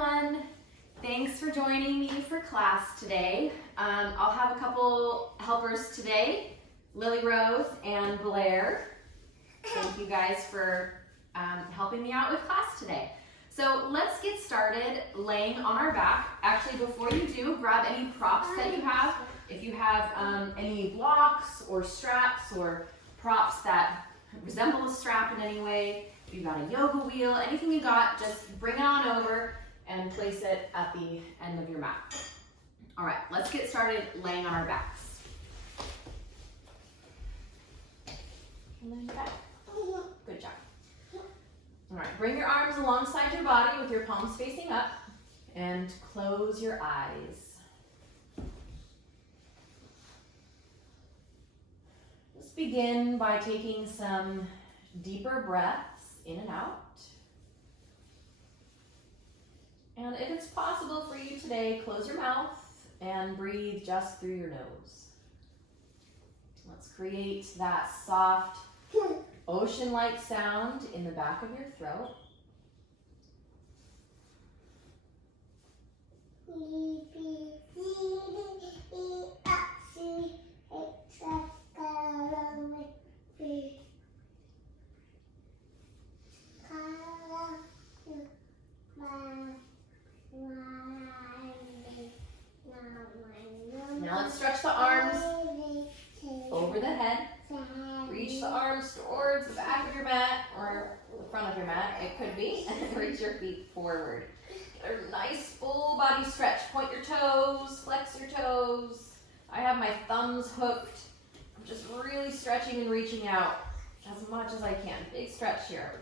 everyone. Thanks for joining me for class today. I'll have a couple helpers today, Lily Rose and Blair. Thank you guys for helping me out with class today. So let's get started laying on our back. Actually, before you do, grab any props that you have. If you have any blocks or straps or props that resemble a strap in any way, if you've got a yoga wheel, anything you got, just bring it on over and place it at the end of your mat. All right, let's get started laying on our backs. Laying back. Good job. All right, bring your arms alongside your body with your palms facing up and close your eyes. Just begin by taking some deeper breaths in and out. And if it's possible for you today, close your mouth and breathe just through your nose. Let's create that soft ocean-like sound in the back of your throat. Now let's stretch the arms over the head. Reach the arms towards the back of your mat or the front of your mat, it could be, and reach your feet forward. Get a nice full body stretch. Point your toes, flex your toes. I have my thumbs hooked. I'm just really stretching and reaching out as much as I can. Big stretch here.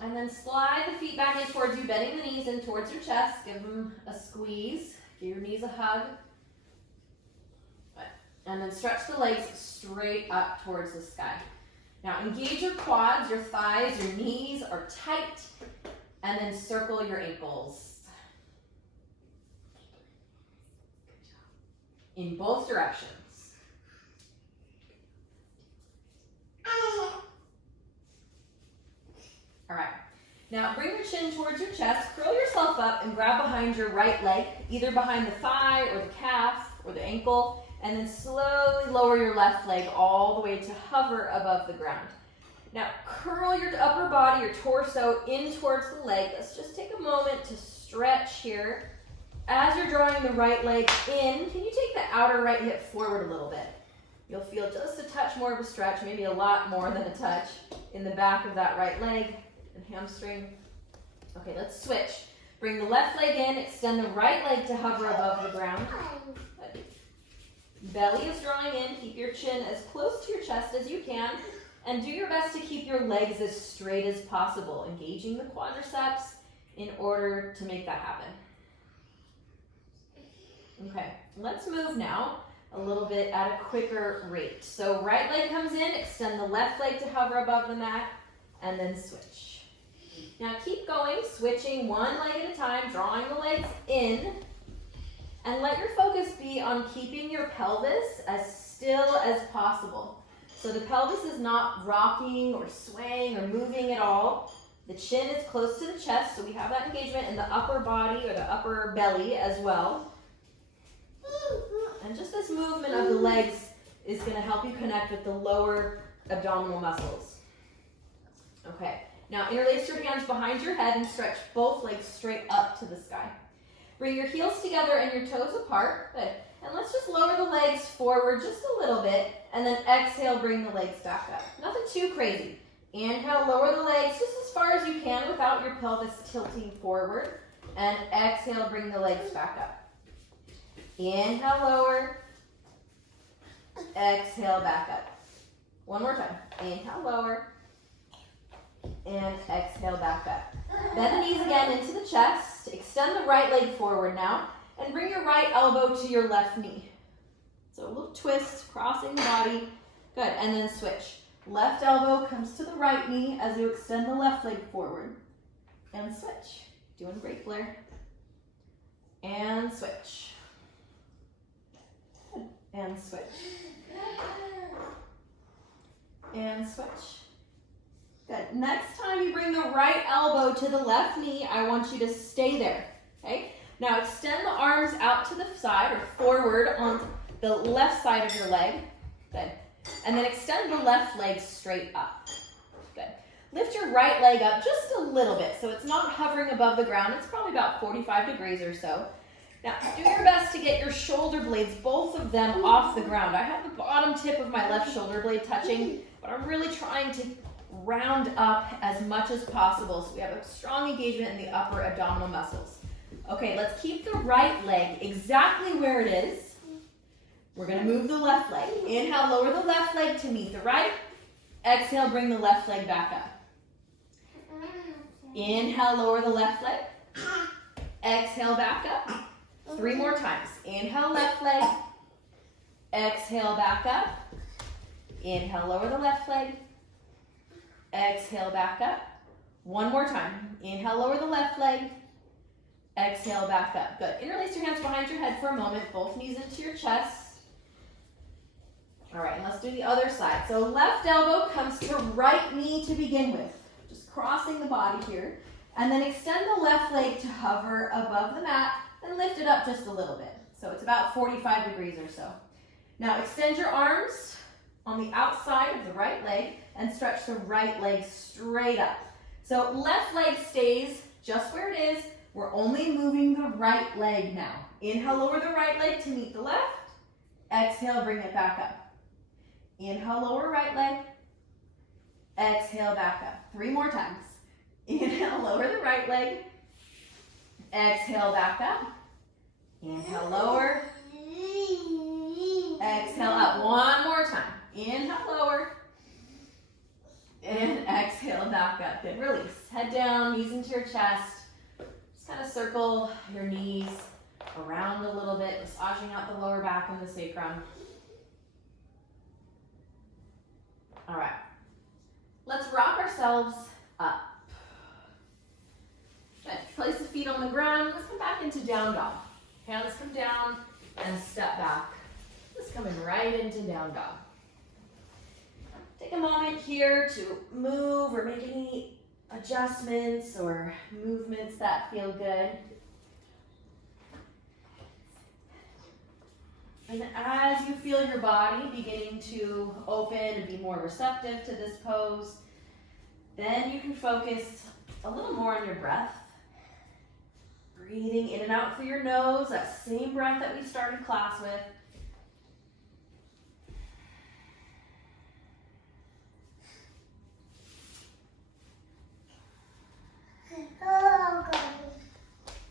And then slide the feet back in towards you, bending the knees in towards your chest. Give them a squeeze. Give your knees a hug. And then stretch the legs straight up towards the sky. Now engage your quads, your thighs, your knees are tight, and then circle your ankles. In both directions. All right. Now bring your chin towards your chest, curl yourself up and grab behind your right leg, either behind the thigh or the calf or the ankle, and then slowly lower your left leg all the way to hover above the ground. Now curl your upper body, your torso in towards the leg. Let's just take a moment to stretch here. As you're drawing the right leg in, can you take the outer right hip forward a little bit? You'll feel just a touch more of a stretch, maybe a lot more than a touch, in the back of that right leg and hamstring. Okay, let's switch. Bring the left leg in, extend the right leg to hover above the ground. Good. Belly is drawing in, keep your chin as close to your chest as you can, and do your best to keep your legs as straight as possible, engaging the quadriceps in order to make that happen. Okay, let's move now a little bit at a quicker rate. So right leg comes in, extend the left leg to hover above the mat, and then switch. Now keep going, switching one leg at a time, drawing the legs in, and let your focus be on keeping your pelvis as still as possible. So the pelvis is not rocking or swaying or moving at all. The chin is close to the chest, so we have that engagement in the upper body or the upper belly as well. And just this movement of the legs is going to help you connect with the lower abdominal muscles. Okay, now interlace your hands behind your head and stretch both legs straight up to the sky. Bring your heels together and your toes apart. Good. And let's just lower the legs forward just a little bit, and then exhale, bring the legs back up. Nothing too crazy. Inhale, lower the legs just as far as you can without your pelvis tilting forward. And exhale, bring the legs back up. Inhale, lower. Exhale, back up. One more time. Inhale, lower. And exhale, back up. Bend the knees again into the chest. Extend the right leg forward now. And bring your right elbow to your left knee. So a little twist, crossing the body. Good, and then switch. Left elbow comes to the right knee as you extend the left leg forward. And switch. Doing great, Blair. And switch. Good. And switch. And switch. Good. Next time you bring the right elbow to the left knee, I want you to stay there. Okay, now extend the arms out to the side or forward on the left side of your leg. Good. And then extend the left leg straight up. Good. Lift your right leg up just a little bit so it's not hovering above the ground. It's probably about 45 degrees or so. Now, do your best to get your shoulder blades, both of them, off the ground. I have the bottom tip of my left shoulder blade touching, but I'm really trying to round up as much as possible so we have a strong engagement in the upper abdominal muscles. Okay, let's keep the right leg exactly where it is. We're going to move the left leg. Inhale, lower the left leg to meet the right. Exhale, bring the left leg back up. Inhale, lower the left leg. Exhale, back up. 3 more times. Inhale, left leg. Exhale, back up. Inhale, lower the left leg. Exhale, back up. 1 more time. Inhale, lower the left leg. Exhale, back up. Good. Interlace your hands behind your head for a moment. Both knees into your chest. All right, and let's do the other side. So left elbow comes to right knee to begin with. Just crossing the body here. And then extend the left leg to hover above the mat and lift it up just a little bit. So it's about 45 degrees or so. Now extend your arms on the outside of the right leg and stretch the right leg straight up. So left leg stays just where it is. We're only moving the right leg now. Inhale, lower the right leg to meet the left. Exhale, bring it back up. Inhale, lower right leg. Exhale, back up. 3 more times. Inhale, lower the right leg. Exhale, back up. Inhale, lower. Exhale, up. 1 more time. Inhale, lower. And exhale, back up. Good. Release. Head down, knees into your chest. Just kind of circle your knees around a little bit, massaging out the lower back and the sacrum. All right. Let's rock ourselves up. Good. Place the feet on the ground. Let's come back into down dog. Hands come down and step back. Just coming right into down dog. Take a moment here to move or make any adjustments or movements that feel good. And as you feel your body beginning to open and be more receptive to this pose, then you can focus a little more on your breath. Breathing in and out through your nose, that same breath that we started class with.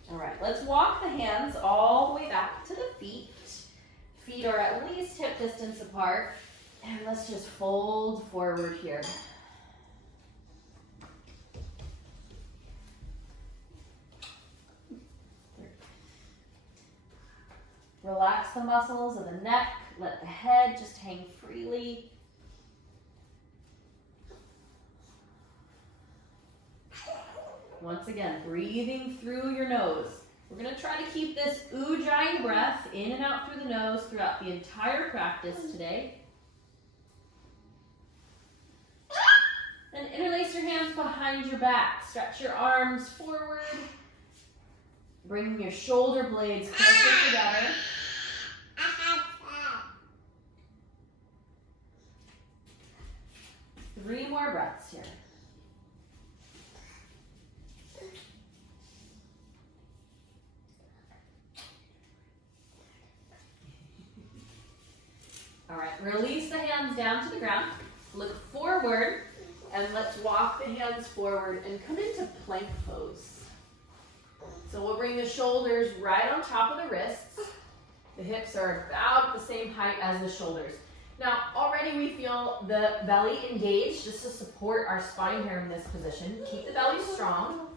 All right, let's walk the hands all the way back to the feet. Feet are at least hip distance apart. And let's just fold forward here. Relax the muscles of the neck. Let the head just hang freely. Once again, breathing through your nose. We're going to try to keep this ujjayi breath in and out through the nose throughout the entire practice today. And interlace your hands behind your back. Stretch your arms forward. Bring your shoulder blades closer together. Three more breaths here. All right, release the hands down to the ground. Look forward, and let's walk the hands forward and come into plank pose. So we'll bring the shoulders right on top of the wrists. The hips are about the same height as the shoulders. Now, already we feel the belly engaged just to support our spine here in this position. Keep the belly strong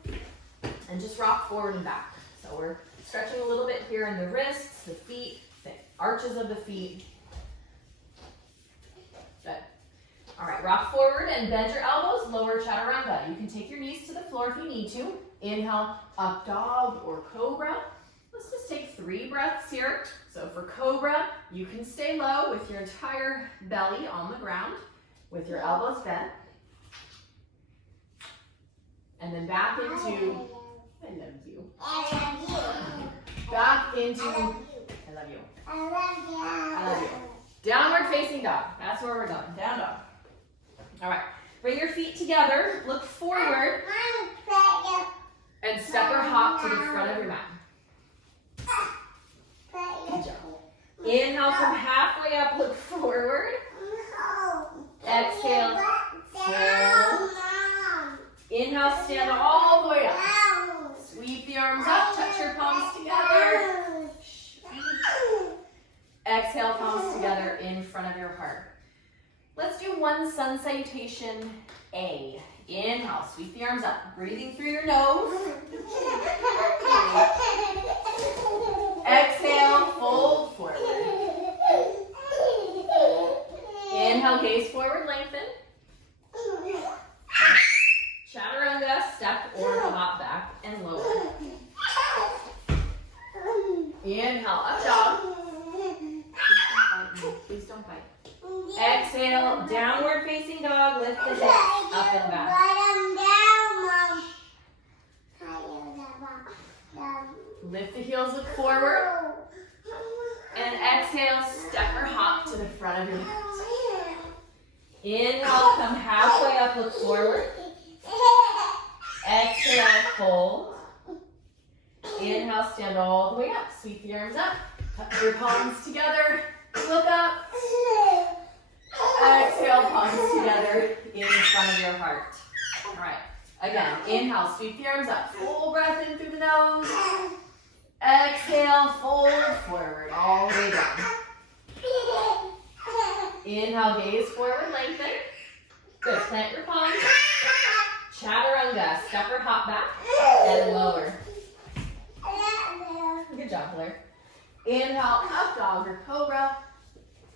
and just rock forward and back. So we're stretching a little bit here in the wrists, the feet, the arches of the feet. Good. All right, rock forward and bend your elbows, lower chaturanga. You can take your knees to the floor if you need to. Inhale, up dog or cobra. Let's just take 3 breaths here. So for cobra, you can stay low with your entire belly on the ground, with your elbows bent. And then back into I love you. I love you. Back into, I love you. I love you. I love you. I love you. Downward facing dog. That's where we're going. Down dog. All right. Bring your feet together. Look forward. And step or hop to the front of your mat. Good job. Inhale, come halfway up. Look forward. Exhale. Hold. Inhale, stand all the way up. Sweep the arms up. Touch your palms together. Exhale, palms together in front of your heart. Let's do one sun salutation A. Inhale, sweep the arms up. Breathing through your nose. Exhale, fold forward. Inhale, gaze forward, lengthen. Chaturanga, step or hop back and lower. Inhale, up dog. Please don't bite. Exhale, downward facing dog. Lift the hips up and back. Lift the heels, look forward. And exhale, step or hop to the front of your hips. Inhale, come halfway up, look forward. Exhale, fold. Inhale, stand all the way up. Sweep the arms up. Touch your palms together. Look up. Exhale, palms together in front of your heart. All right. Again, inhale, sweep the arms up. Full breath in through the nose. Exhale, fold forward, all the way down. Inhale, gaze forward, lengthen. Good, plant your palms. Chaturanga, step or hop back, and lower. Good job, Blair. Inhale, up dog or cobra.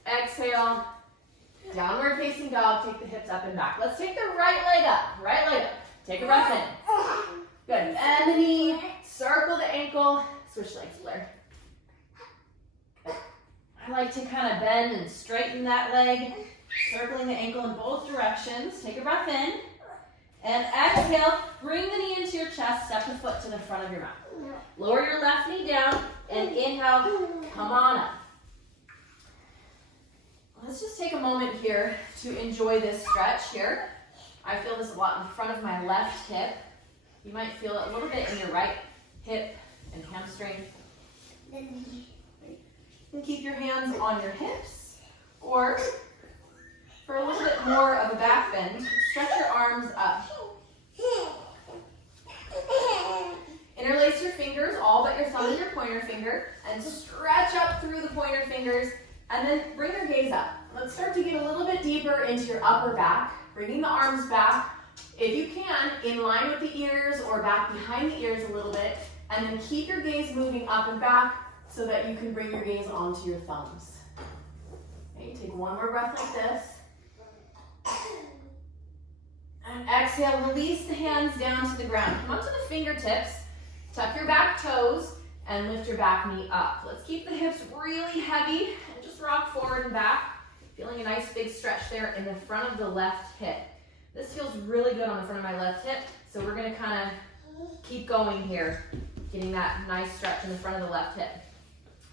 Exhale, downward facing dog. Take the hips up and back. Let's take the right leg up. Right leg up. Take a breath in. Good. Bend the knee. Circle the ankle. Switch legs, Blair. Good. I like to kind of bend and straighten that leg. Circling the ankle in both directions. Take a breath in. And exhale. Bring the knee into your chest. Step the foot to the front of your mat. Lower your left knee down. And inhale. Come on up. Let's just take a moment here to enjoy this stretch here. I feel this a lot in front of my left hip. You might feel it a little bit in your right hip and hamstring. You can keep your hands on your hips, or for a little bit more of a back bend, stretch your arms up. Interlace your fingers, all but your thumb and your pointer finger, and stretch up through the pointer fingers. And then bring your gaze up. Let's start to get a little bit deeper into your upper back, bringing the arms back. If you can, in line with the ears or back behind the ears a little bit, and then keep your gaze moving up and back so that you can bring your gaze onto your thumbs. Okay, take one more breath like this. And exhale, release the hands down to the ground. Come onto the fingertips, tuck your back toes, and lift your back knee up. Let's keep the hips really heavy and just rock forward and back. Feeling a nice big stretch there in the front of the left hip. This feels really good on the front of my left hip, so we're gonna kind of keep going here, getting that nice stretch in the front of the left hip.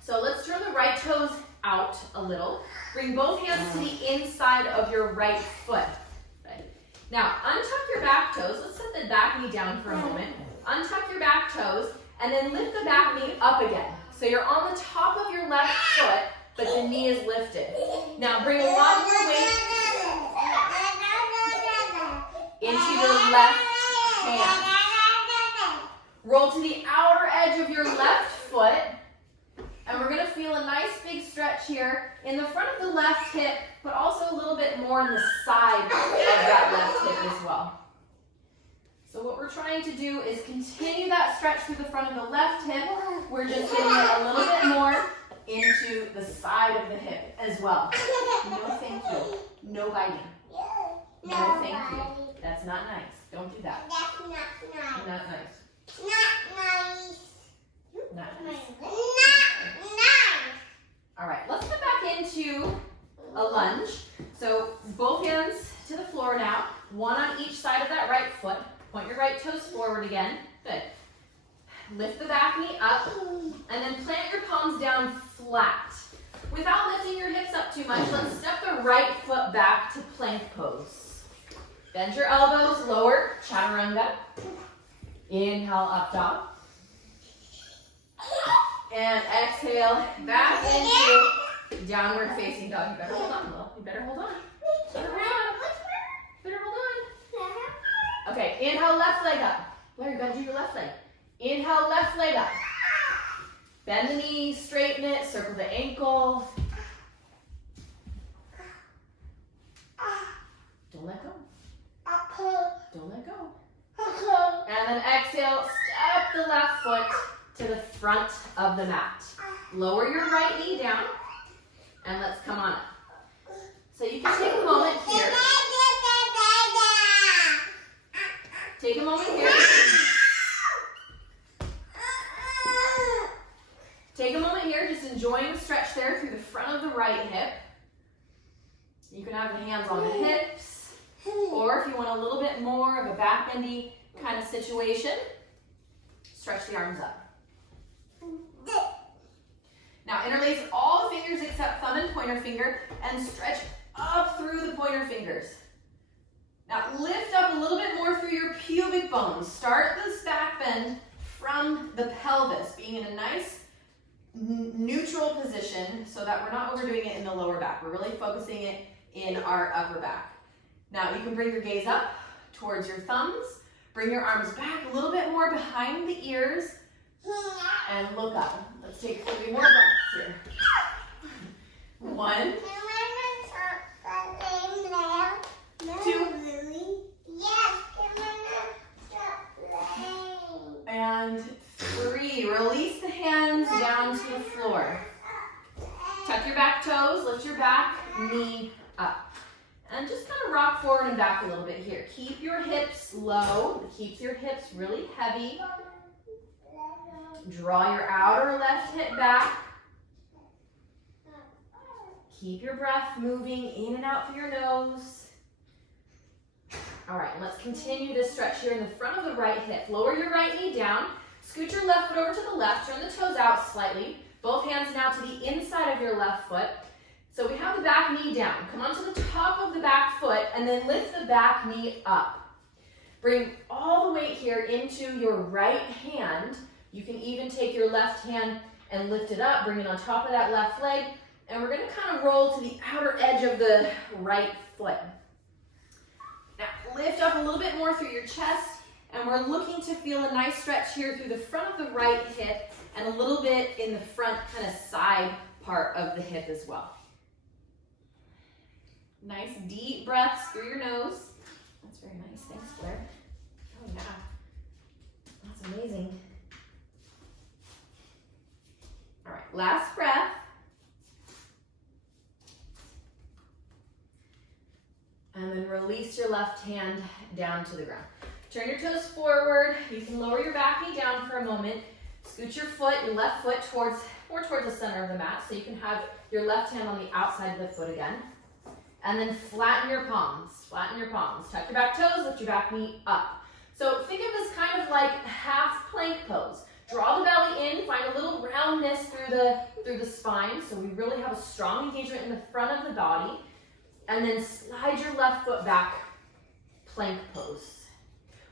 So let's turn the right toes out a little. Bring both hands to the inside of your right foot. Okay. Now, untuck your back toes. Let's set the back knee down for a moment. Untuck your back toes, and then lift the back knee up again. So you're on the top of your left foot, but the knee is lifted. Now bring a lot of your weight into your left hand. Roll to the outer edge of your left foot, and we're gonna feel a nice big stretch here in the front of the left hip, but also a little bit more in the side of that left hip as well. So what we're trying to do is continue that stretch through the front of the left hip. We're just getting a little bit more into the side of the hip as well. No thank you. No biting. No thank you. That's not nice. Don't do that. That's not nice. Not nice. Not nice. Not nice. Not nice. All right, let's get back into a lunge. So both hands to the floor now. One on each side of that right foot. Point your right toes forward again. Good. Lift the back knee up, and then plant your palms down flat. Without lifting your hips up too much, let's step the right foot back to plank pose. Bend your elbows, lower, chaturanga. Inhale, up dog. And exhale, back into downward facing dog. You better hold on, Will. You better hold on. Better hold on. Better hold on. Okay, inhale, left leg up. Blair, you gotta do your left leg. Inhale, left leg up. Bend the knee, straighten it, circle the ankle. Don't let go. Don't let go. And then exhale, step the left foot to the front of the mat. Lower your right knee down, and let's come on up. So you can take a moment here. Take a moment here. Take a moment here, just enjoying the stretch there through the front of the right hip. You can have the hands on the hips, or if you want a little bit more of a back bendy kind of situation, stretch the arms up. Now interlace all the fingers except thumb and pointer finger and stretch up through the pointer fingers. Now lift up a little bit more through your pubic bones. Start this back bend from the pelvis, being in a nice neutral position so that we're not overdoing it in the lower back. We're really focusing it in our upper back. Now you can bring your gaze up towards your thumbs. Bring your arms back a little bit more behind the ears and look up. Let's take 3 more breaths here. 1, 2, and 3. Release the hands down to the floor. Tuck your back toes, lift your back knee up. And just kind of rock forward and back a little bit here. Keep your hips low. Keep your hips really heavy. Draw your outer left hip back. Keep your breath moving in and out through your nose. All right, let's continue this stretch here in the front of the right hip. Lower your right knee down. Scoot your left foot over to the left. Turn the toes out slightly. Both hands now to the inside of your left foot. So we have the back knee down. Come onto the top of the back foot and then lift the back knee up. Bring all the weight here into your right hand. You can even take your left hand and lift it up, bring it on top of that left leg, and we're going to kind of roll to the outer edge of the right foot. Now lift up a little bit more through your chest, and we're looking to feel a nice stretch here through the front of the right hip and a little bit in the front kind of side part of the hip as well. Nice deep breaths through your nose. That's very nice. Thanks, Blair. Oh, yeah. That's amazing. All right, last breath. And then release your left hand down to the ground. Turn your toes forward. You can lower your back knee down for a moment. Scoot your foot, your left foot more towards the center of the mat, so you can have your left hand on the outside of the foot again. And then flatten your palms. Flatten your palms. Tuck your back toes, lift your back knee up. So think of this kind of like half plank pose. Draw the belly in, find a little roundness through the spine, so we really have a strong engagement in the front of the body. And then slide your left foot back, plank pose.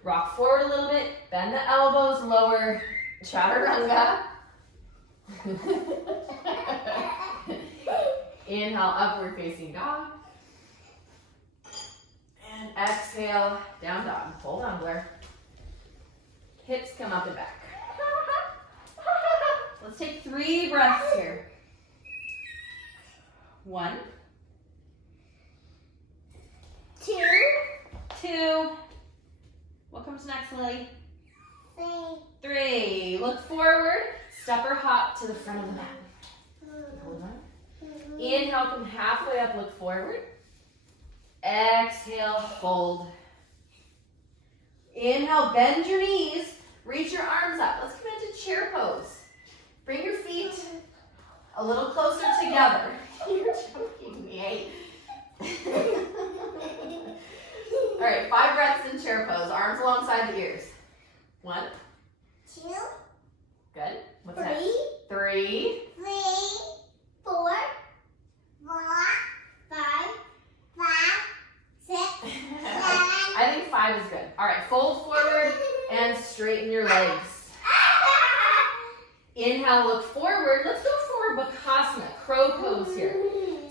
Rock forward a little bit, bend the elbows, lower, chaturanga. Inhale, upward facing dog. And exhale, down dog. Hold on, Blair. Hips come up and back. Let's take 3 breaths here. 1, 2. What comes next, Lily? 3. Look forward. Step or hop to the front of the mat. Hold on. Inhale, come halfway up, look forward. Exhale, fold. Inhale, bend your knees. Reach your arms up. Let's come into chair pose. Bring your feet a little closer together. You're choking me, All right, 5 breaths in chair pose. Arms alongside the ears. 1, 2, What's next? 3. 3, 4, 5, 6, 7. I think 5 is good. All right, fold forward and straighten your legs. Inhale, look forward. Let's go for Bakasana, crow pose here.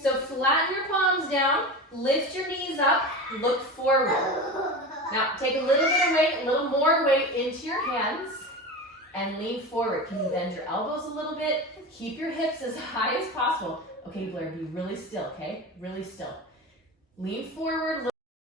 So flatten your palms down, lift your knees up, look forward. Now take a little bit of weight, a little more weight into your hands and lean forward. Can you bend your elbows a little bit? Keep your hips as high as possible. Okay, Blair, be really still, okay? Really still. Lean forward.